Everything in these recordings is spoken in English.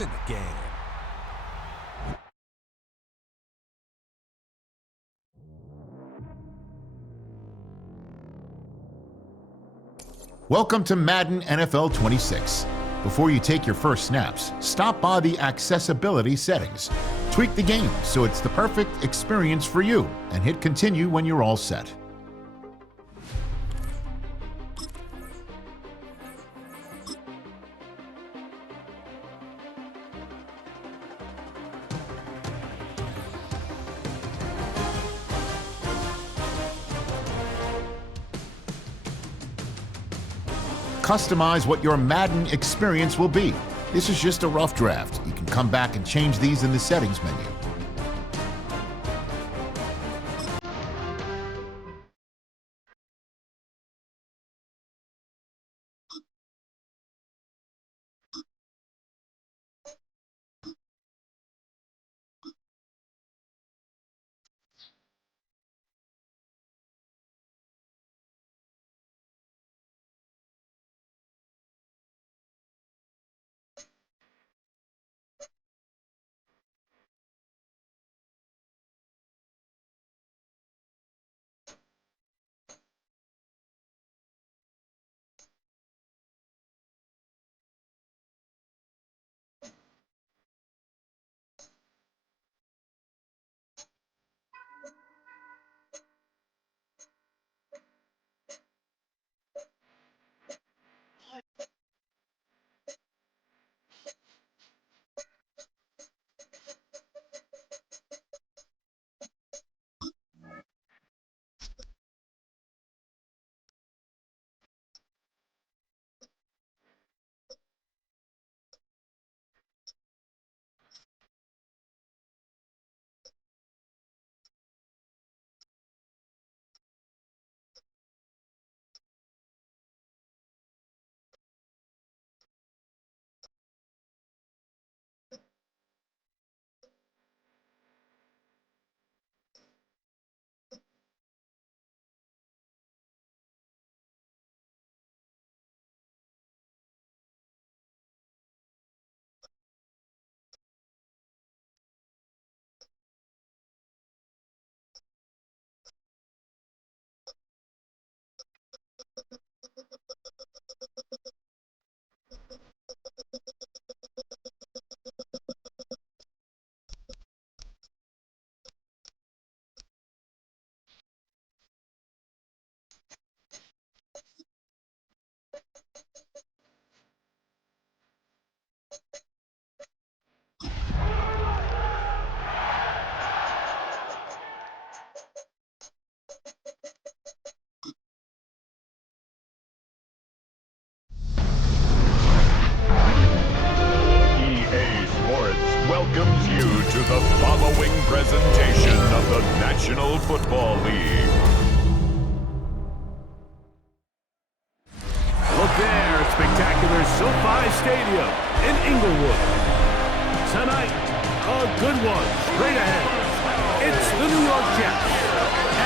It's in the game. Welcome to Madden NFL 26. Before you take your first snaps, stop by the accessibility settings. Tweak the game so it's the perfect experience for you, and hit continue when you're all set. Customize what your Madden experience will be. This is just a rough draft. You can come back and change these in the settings menu. Welcomes you to the following presentation of the National Football League. Look there at spectacular SoFi Stadium in Inglewood. Tonight, a good one straight ahead. It's the New York Jets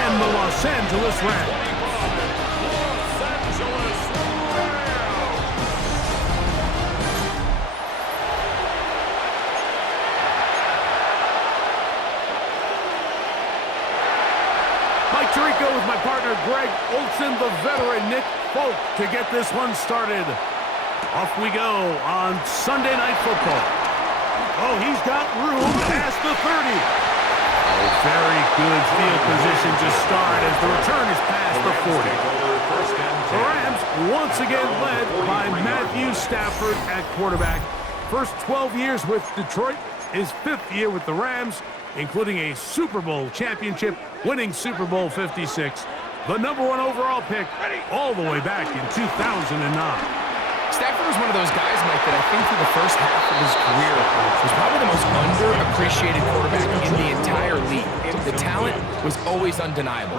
and the Los Angeles Rams. Tirico with my partner Greg Olson, the veteran Nick Folk to get this one started. Off we go on Sunday Night Football. Oh, he's got room past the 30. Oh, very good field position to start as the return is past the 40. The Rams once again led by Matthew Stafford at quarterback. First 12 years with Detroit, his 5th year with the Rams, including a Super Bowl championship, winning Super Bowl 56, the #1 overall pick all the way back in 2009. Stafford was one of those guys, Mike, that I think through the first half of his career was probably the most underappreciated quarterback in the entire league. The talent was always undeniable.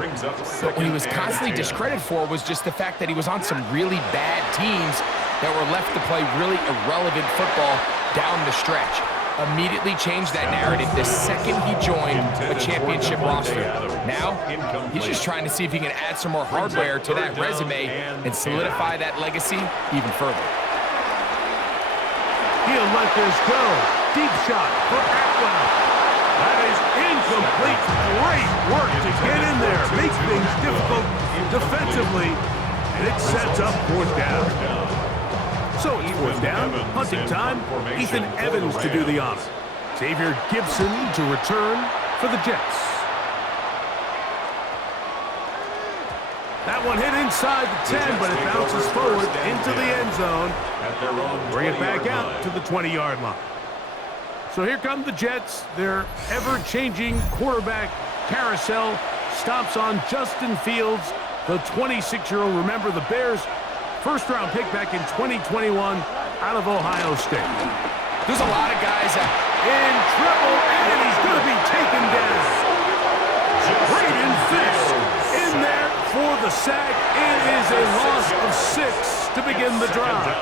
But what he was constantly discredited for was just the fact that he was on some really bad teams that were left to play really irrelevant football down the stretch. Immediately changed that narrative the second he joined a championship roster. Now, he's just trying to see if he can add some more hardware to that resume and solidify that legacy even further. He'll let this go. Deep shot for Atwell. That is incomplete. Great work to get in there. Make things difficult defensively. And it sets up fourth down. So it's fourth down. Punting time. Ethan Evans to do the honor. Xavier Gibson to return for the Jets. That one hit inside the 10, but it bounces forward into the end zone. Bring it back out to the 20-yard line. So here come the Jets. Their ever-changing quarterback carousel stops on Justin Fields, the 26-year-old. Remember, the Bears' first-round pick back in 2021 out of Ohio State. There's a lot of guys in trouble, and he's going to be taken down. Braden Fisk in there for the sack. It is a loss of 6 to begin the drive.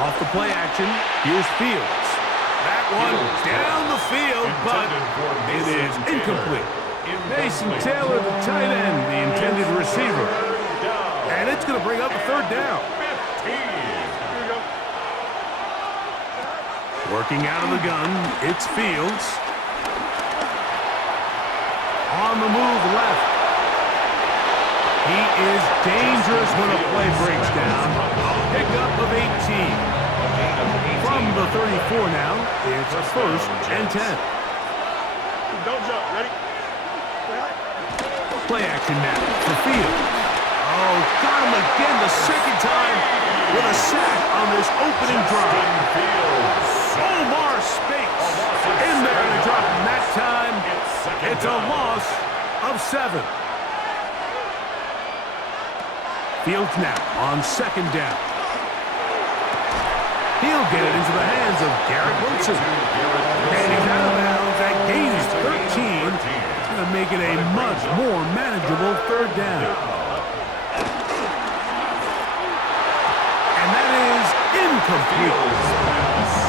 Off the play action, here's Fields. That one down the field, but it is incomplete. Mason Taylor, the tight end, the intended receiver. And it's going to bring up a third down. Working out of the gun, it's Fields. On the move left. He is dangerous when a play breaks down. A pickup of 18. From the 34 now, it's first and 10. Don't jump, ready? Play action now for Fields. Oh, got him again the second time with a sack on this opening drive. Omar Speights in there to drop him that time. It's a loss of 7. Fields now on second down. He'll get it into the hands of Garrett Wilson. And he's out of bounds. That gain is 13. It's going to make it a much more manageable third down. And that is incomplete.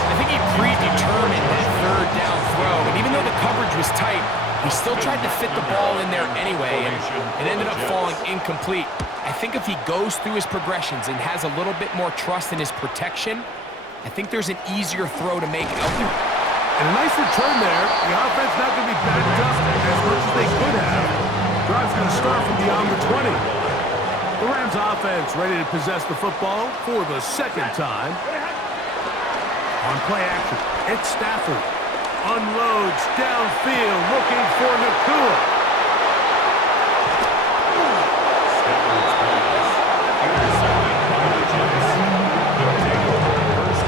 I think he predetermined that third down throw, and even though the coverage was tight, he still tried to fit the ball in there anyway, and it ended up falling incomplete. I think if he goes through his progressions and has a little bit more trust in his protection, I think there's an easier throw to make out there. And a nice return there. The offense not going to be backed up as much as they could have. Drive's going to start from beyond the 20. The Rams offense ready to possess the football for the second time. On play action, it's Stafford. Unloads downfield, looking for Nakua.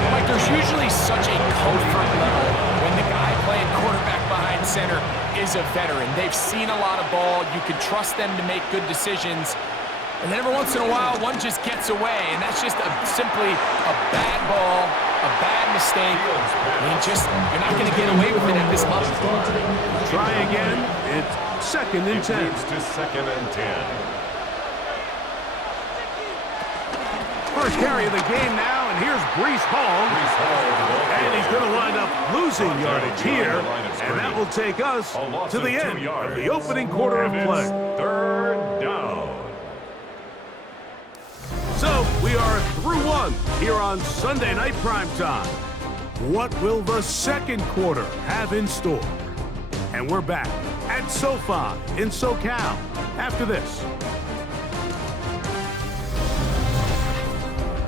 Mike, there's usually such a comfort level when the guy playing quarterback behind center is a veteran. They've seen a lot of ball. You can trust them to make good decisions. And then every once in a while, one just gets away, and that's just simply a bad ball, a bad mistake. You're not going to get away with it at this level. Try again. It's second and 10. To second and 10. First carry of the game now, and here's Breece Hall. And he's going to wind up losing yardage here, and that will take us to the end of the opening quarter of play. Third down. So we are through one here on Sunday Night Primetime. What will the second quarter have in store? And we're back at SoFi in SoCal after this.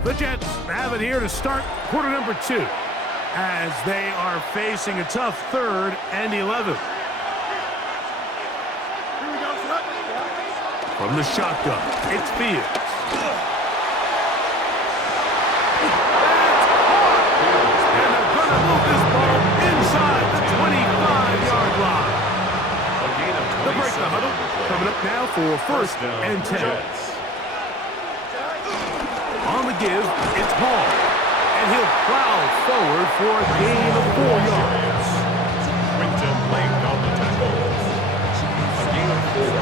The Jets have it here to start quarter number 2 as they are facing a tough 3rd and 11. From the shotgun, it's Fields. Coming up now for first and 10. On the give, it's Hall. And he'll plow forward for a gain of 4 yards. Quinton Lake on the tackle. A gain of 4.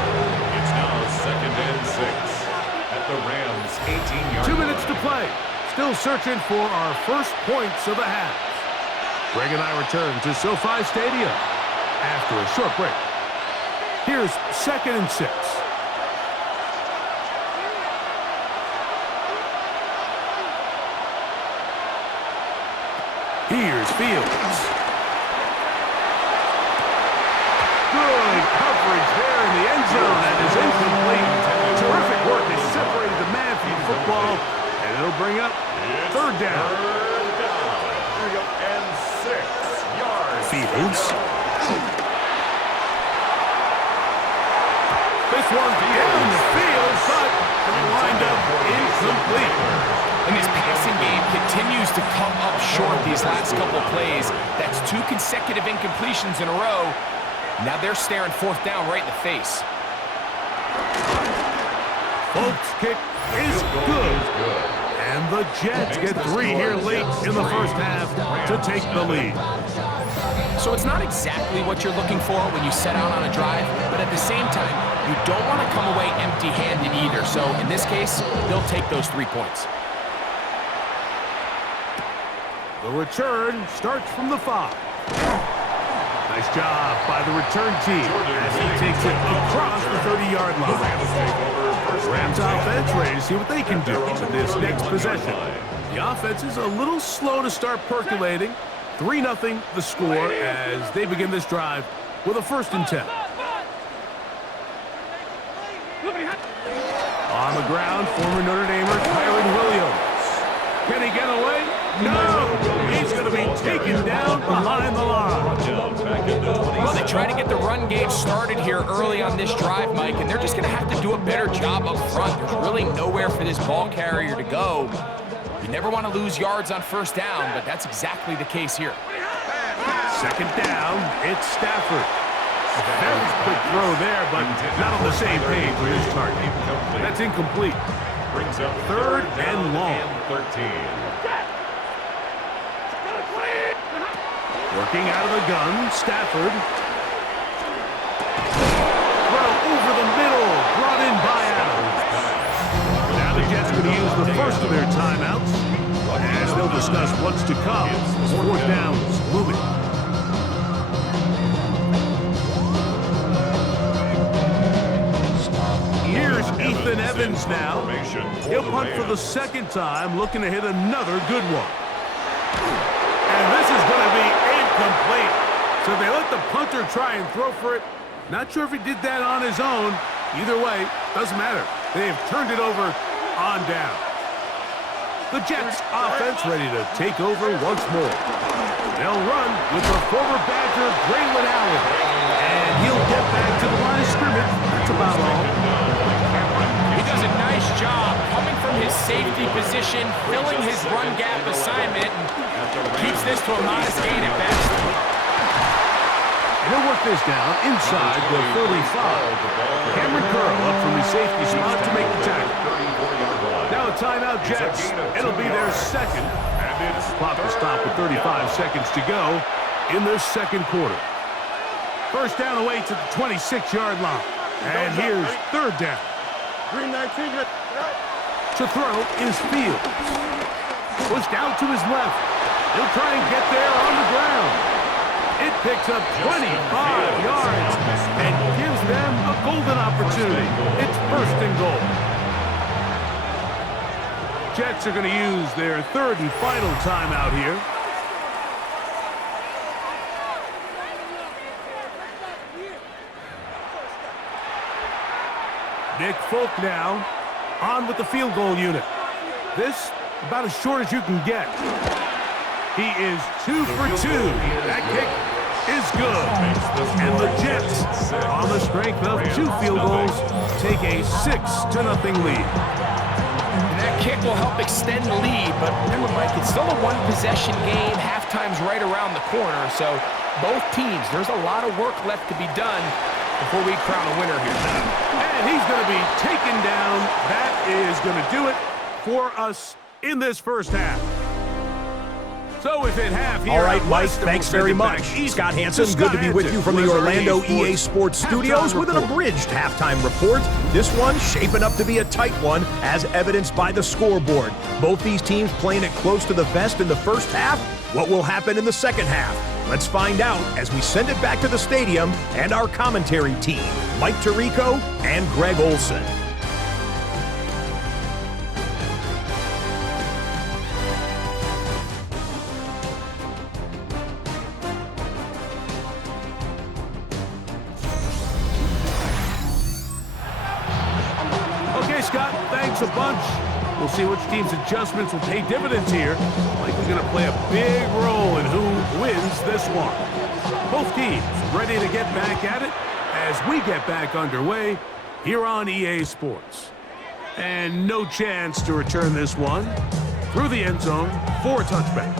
It's now second and 6 at the Rams' 18-yard 2 minutes to play. Still searching for our first points of the half. Greg and I return to SoFi Stadium after a short break. Here's second and 6. Fields. Good coverage there in the end zone. That is incomplete. Terrific work. They separated the man from the football, and it'll bring up third down. There you go, and 6 yards. Fields. This one down the field, but lined up incomplete. And his passing game continues to come up short these last couple plays. That's 2 consecutive incompletions in a row. Now they're staring fourth down right in the face. Folks' kick is good. And the Jets get 3 here late in the first half to take the lead. So it's not exactly what you're looking for when you set out on a drive, but at the same time, you don't want to come away empty-handed either. So in this case, they'll take those 3 points. The return starts from the 5. Nice job by the return team as he takes it across the 30-yard line. Rams offense ready to see what they can do with this next possession. The offense is a little slow to start percolating. 3-0 the score as they begin this drive with a 1st and 10. On the ground, former Notre Damer Kyron Williams. Can he get away? No! He's going to be taken down behind the line. Well, they try to get the run game started here early on this drive, Mike, and they're just going to have to do a better job up front. There's really nowhere for this ball carrier to go. You never want to lose yards on 1st down, but that's exactly the case here. 2nd down, it's Stafford. Very quick throw there, but not on the same page with his target. That's incomplete. Brings up 3rd and long. 13. Working out of the gun, Stafford. Throw over the middle, brought in by Adams. Now the Jets going to use the first of their timeouts, as they'll discuss what's to come. 4th downs looming. Here's Ethan Evans now. He'll punt for the 2nd time, looking to hit another good one. And this is going to be incomplete. So they let the punter try and throw for it. Not sure if he did that on his own. Either way, doesn't matter. They have turned it over on down. The Jets offense ready to take over once more. They'll run with the former Badger Braylon Allen. And he'll get back to the line of scrimmage. That's about all. He does a nice job coming from his safety position, filling his run gap assignment, and keeps this to a modest gain at best. And he'll work this down inside the 35. Cameron Curl up from the safety spot to make the tackle. Now a timeout, Jets. It'll be their 2nd. Clock will stop with 35 seconds to go in this 2nd quarter. 1st down away to the 26-yard line. And here's 3rd down. Green 19. To throw is Fields. Pushed out to his left. He'll try and get there on the ground. It picks up 25 yards and gives them a golden opportunity. It's 1st and goal. Jets are going to use their 3rd and final timeout here. Nick Folk now on with the field goal unit. This about as short as you can get. He is 2 for 2. That kick is good. And the Jets, on the strength of 2 field goals, take a 6-0 lead. And that kick will help extend the lead, but remember, Mike, it's still a 1-possession game. Halftime's right around the corner, so both teams, there's a lot of work left to be done before we crown a winner here. And he's going to be taken down. That is going to do it for us in this first half. So within half here. All right, Mike, thanks very much. Scott Hansen, good to be with you from the Orlando EA Sports Studios with an abridged halftime report. This one shaping up to be a tight one, as evidenced by the scoreboard. Both these teams playing it close to the vest in the first half. What will happen in the second half? Let's find out as we send it back to the stadium and our commentary team, Mike Tirico and Greg Olson. Scott. Thanks a bunch. We'll see which team's adjustments will pay dividends here. Likely going to play a big role in who wins this one. Both teams ready to get back at it as we get back underway here on EA Sports. And no chance to return this one through the end zone for a touchback.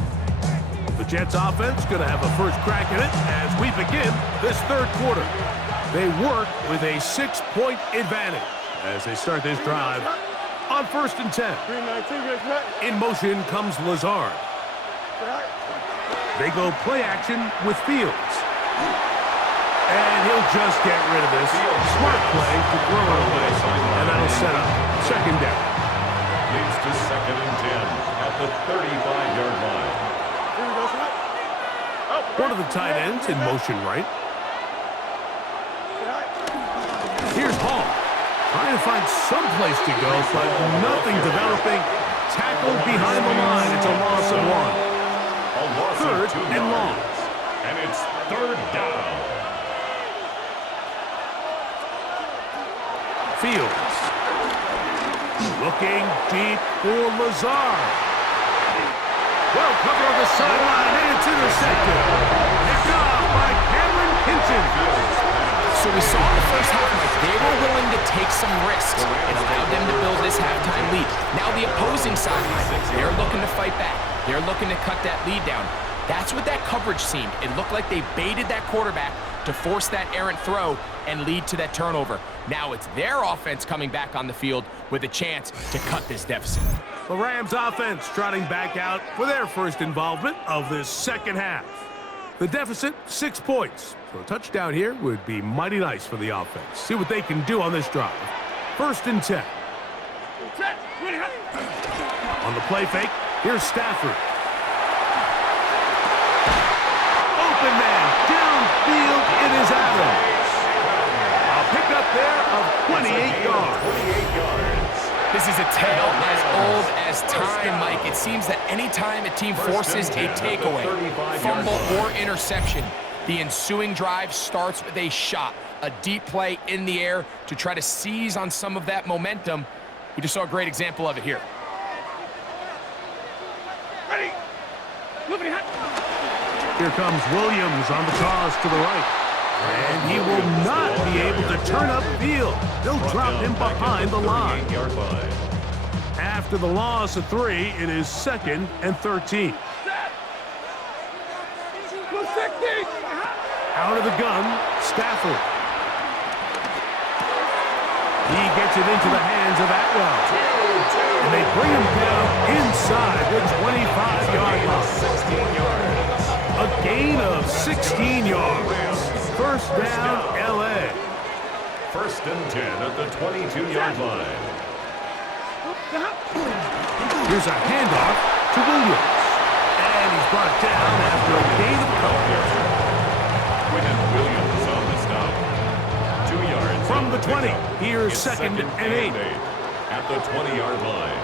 The Jets offense going to have a first crack at it as we begin this third quarter. They work with a 6-point advantage as they start this drive on 1st and 10. In motion comes Lazard. They go play action with Fields. And he'll just get rid of this. Smart play to throw it away. And that'll set up second down. Leads to 2nd and 10 at the 35-yard line. One of the tight ends in motion right. Here's Hall. Trying to find some place to go, but nothing developing. Tackled behind the line. It's a loss of 1. A loss Third of 2 and yards. long. And it's 3rd down. Fields. Looking deep for Lazard. Well covered on the sideline, and it's intercepted. Picked off by Cameron. So we saw in the first half, Mike, they were willing to take some risks. It allowed them to build this halftime lead. Now the opposing side, they're looking to fight back. They're looking to cut that lead down. That's what that coverage seemed. It looked like they baited that quarterback to force that errant throw and lead to that turnover. Now it's their offense coming back on the field with a chance to cut this deficit. The Rams offense trotting back out for their first involvement of this second half. The deficit, 6 points. So a touchdown here would be mighty nice for the offense. See what they can do on this drive. 1st and 10. On the play fake, here's Stafford. Open man, downfield, it is Adams. A pickup there of 28 yards. 28 yards. This is a tale as old as time, Mike. It seems that any time a team forces a takeaway, fumble, or interception, the ensuing drive starts with a shot, a deep play in the air to try to seize on some of that momentum. We just saw a great example of it here. Here comes Williams on the toss to the right. And he will not be able to turn upfield. They'll drop him behind the line. After the loss of 3, it is 2nd and 13. Out of the gun, Stafford. He gets it into the hands of Atwell. And they bring him down inside the 25-yard line. 16 yards. A gain of 16 yards. First down, L.A. 1st and 10 at the 22-yard line. Here's a handoff to Williams. And he's brought down after a gain of couple. Quinn Williams on the stop. 2 yards. From the 20, here's It's 2nd and 8. At the 20-yard line.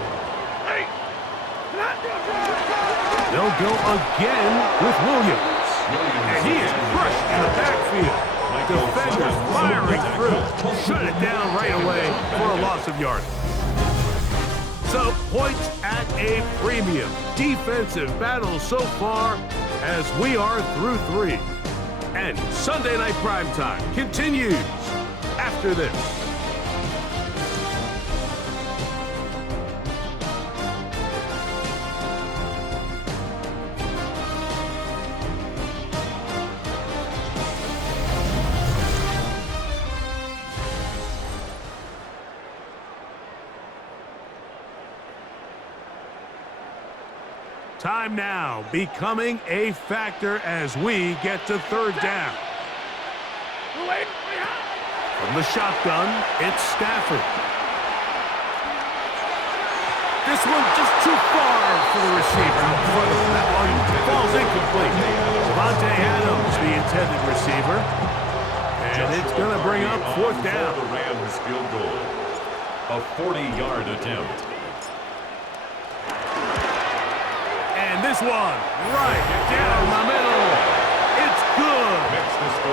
They'll go again with Williams. And he is crushed in the backfield. Defenders firing through. Shut it down right away for a loss of yardage. So, points at a premium. Defensive battle so far as we are through 3. And Sunday Night Primetime continues after this. Time now becoming a factor as we get to 3rd down. From the shotgun, it's Stafford. This one just too far for the receiver. That one falls incomplete. Devontae Adams, the intended receiver. And it's going to bring up 4th down. The Rams field goal. A 40-yard attempt. And this one, right down the middle. It's good.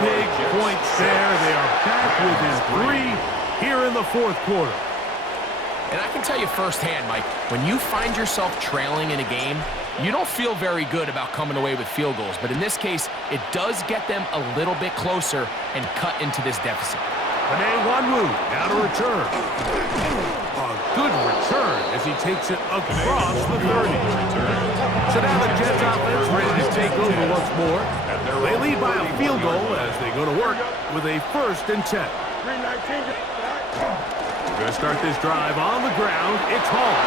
Big points there. They are back within 3 here in the 4th quarter. And I can tell you firsthand, Mike, when you find yourself trailing in a game, you don't feel very good about coming away with field goals. But in this case, it does get them a little bit closer and cut into this deficit. Wanwu now to return. A good return as he takes it across the 30. So now the Jets offense ready to take over once more. They lead by a field goal as they go to work with a 1st and 10. We're going to start this drive on the ground. It's Hall.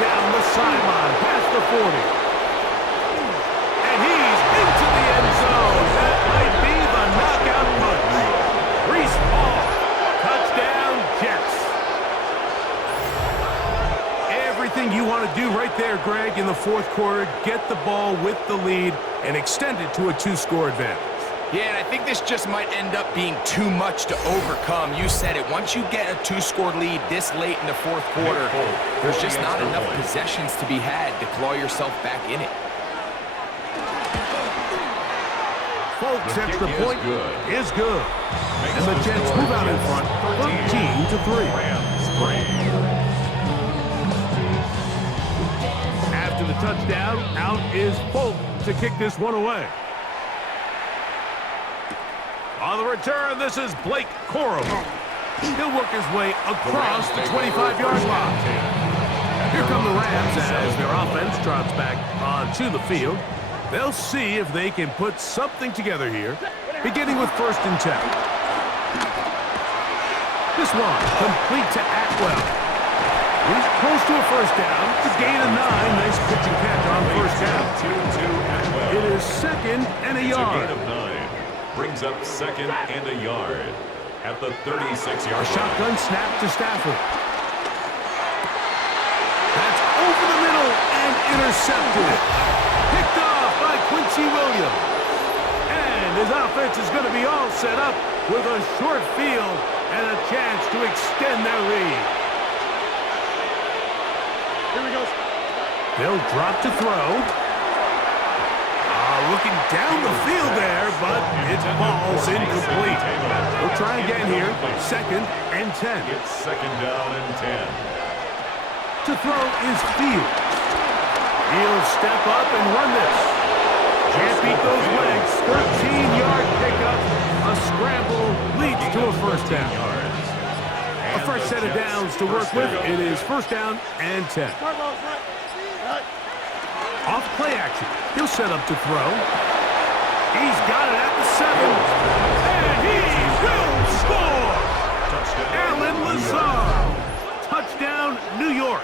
Down the sideline, past the 40. And he's into the end zone. That might be the knockout punch. Reese Hall. Touchdown, Jets. Everything you want to do right there, Greg, in the 4th quarter. Get the ball with the lead and extend it to a 2-score advantage. Yeah, and I think this just might end up being too much to overcome. You said it. Once you get a 2-score lead this late in the 4th quarter, there's just not enough possessions to be had to claw yourself back in it. Folks, extra point is good. And the Jets move out in front, 13-3. After the touchdown, out is Folk to kick this one away. On the return, this is Blake Corum. He'll work his way across the 25-yard line. Here come the Rams as their offense trots back onto the field. They'll see if they can put something together here, beginning with 1st and 10. This one complete to Atwell. He's close to a 1st down. It's a gain of 9. Nice pitch and catch on 1st down. It is 2nd and a yard. Brings up 2nd and a yard at the 36-yard line. Shotgun snap to Stafford. That's over the middle and intercepted. Picked off by Quincy Williams. And his offense is going to be all set up with a short field and a chance to extend their lead. Here we go. They'll drop to throw. Looking down the field there, but it falls incomplete. We'll try again here. 2nd and 10. It's 2nd down and 10. To throw is Fields. He'll step up and run this. Can't beat those legs. 13-yard pickup. A scramble leads to a 1st down. A fresh set of downs to work with. It is 1st down and 10. Off play action. He'll set up to throw. He's got it at the 7. And he will score! Alan Lazard. Touchdown, New York.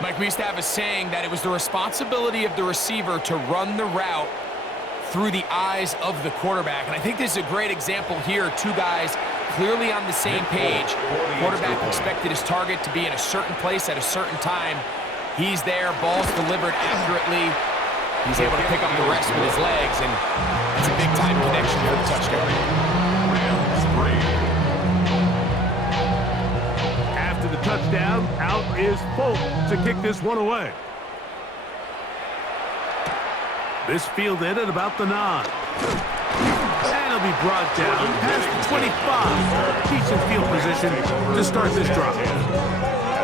Mike, we used to have a saying that it was the responsibility of the receiver to run the route through the eyes of the quarterback. And I think this is a great example here. 2 guys clearly on the same page. Quarterback expected his target to be in a certain place at a certain time. He's there, ball's delivered accurately. He's able to pick up the rest with his legs, and it's a big-time connection for the touchdown. After the touchdown, out is Folk to kick this one away. This fielded at about the 9. And he'll be brought down past the 25. Decent field position to start this drive.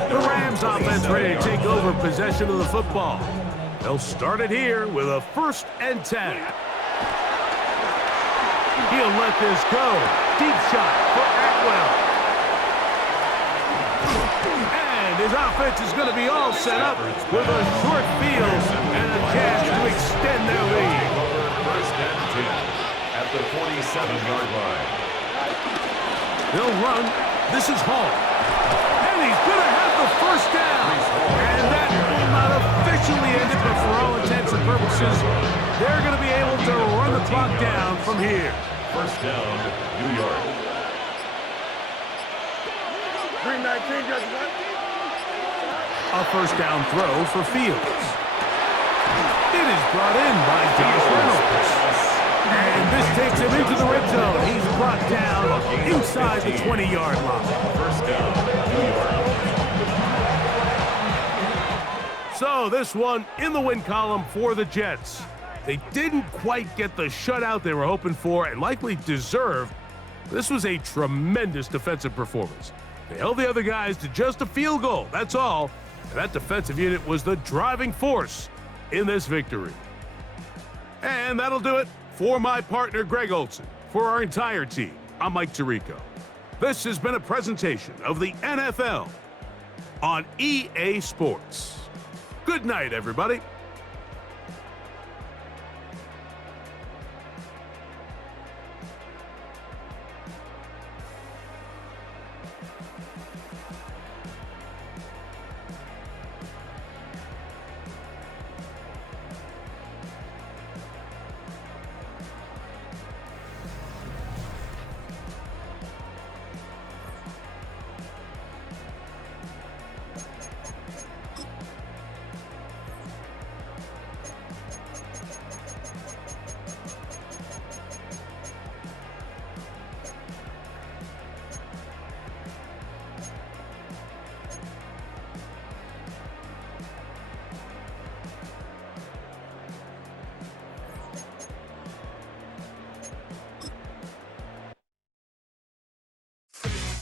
The Rams offense ready to take over possession of the football. They'll start it here with a 1st and 10. He'll let this go. Deep shot for Atwell. And his offense is going to be all set up with a short field and a chance to extend their lead. 1st and 10 at the 47-yard line. They'll run. This is Hall. And he's going to have the 1st down. And that will not officially end it, but for all intents and purposes, they're going to be able to run the clock down from here. 1st down, New York. 319, just what? A 1st down throw for Fields. It is brought in by Josh Reynolds. And this takes him into the red zone. He's brought down inside the 20-yard line. 1st down, New York. So this one in the win column for the Jets. They didn't quite get the shutout they were hoping for and likely deserved, This was a tremendous defensive performance. They held the other guys to just a field goal, that's all. And that defensive unit was the driving force in this victory. And that'll do it for my partner, Greg Olson. For our entire team, I'm Mike Tirico. This has been a presentation of the NFL on EA Sports. Good night, everybody.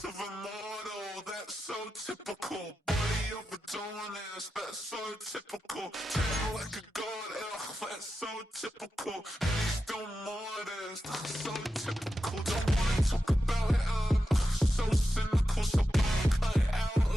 Of a model, that's so typical. Body of a Adonis, that's so typical. Tail like a god, ugh, that's so typical. He's still modest, that's so typical. Don't wanna talk about it.